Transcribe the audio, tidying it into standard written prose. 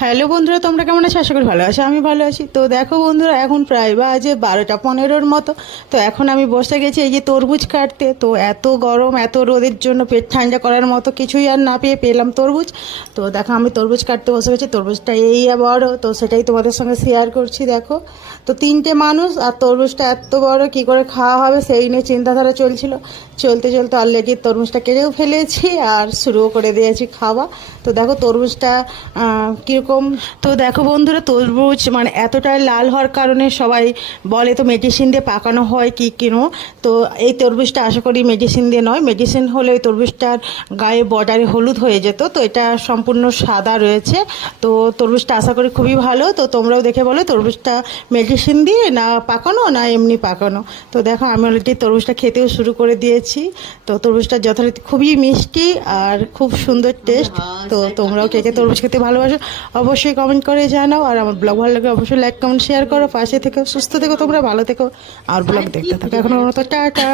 Hello বন্ধুরা, তোমরা কেমন আছো? আশা করি ভালো আছো। আমি ভালো আছি। তো দেখো বন্ধুরা, এখন প্রায় বাজে 12টা 15-র মতো। তো এখন আমি বসে গেছি এই যে তরমুজ কাটতে। তো এত গরম, এত রোদের জন্য পেট ঠান্ডা করার মতো কিছুই আর না পেয়ে পেলাম তরমুজ। তো দেখো আমি তরমুজ কাটতে বসে গেছি। তরমুজটা এই বড়, তো সেটাই তোমাদের সঙ্গে শেয়ার করছি। দেখো, তো 3টে মানুষ, আর তরমুজটা এত বড় কি করে খাওয়া হবে সেই নিয়ে চিন্তাধারা চলছিল। চলতে চলতে অলরেডি তরমুজটা কেটেও ফেলেছি আর শুরুও করে দিয়েছি খাওয়া। তো দেখো তরমুজটা কীরকম। তো দেখো বন্ধুরা, তরমুজ মানে এতটাই লাল হওয়ার কারণে সবাই বলে তো মেডিসিন দিয়ে পাকানো হয় কি কিনো। তো এই তরমুজটা আশা করি মেডিসিন দিয়ে নয়। মেডিসিন হলে ওই তরমুজটার গায়ে বর্ডারে হলুদ হয়ে যেত। তো এটা সম্পূর্ণ সাদা রয়েছে। তো তরমুজটা আশা করি খুবই ভালো। তো তোমরাও দেখে বলো তরমুজটা মেডিসিন দিয়ে না পাকানো না এমনি পাকানো। তো দেখো আমি অলরেডি তরমুজটা খেতেও শুরু করে দিয়েছি। তো তরমুজটা যথারীতি খুবই মিষ্টি আর খুব সুন্দর টেস্ট। তো তোমরাও কে কে তরমুজ খেতে ভালোবাসো অবশ্যই কমেন্ট করে জানাও। আর আমার ব্লগ ভালো লাগে অবশ্যই লাইক কমেন্ট শেয়ার করো। পাশে থেকো, সুস্থ থেকো, তোমরা ভালো থেকো আর ব্লগ দেখতে থাকো। এখন মতো টাটা।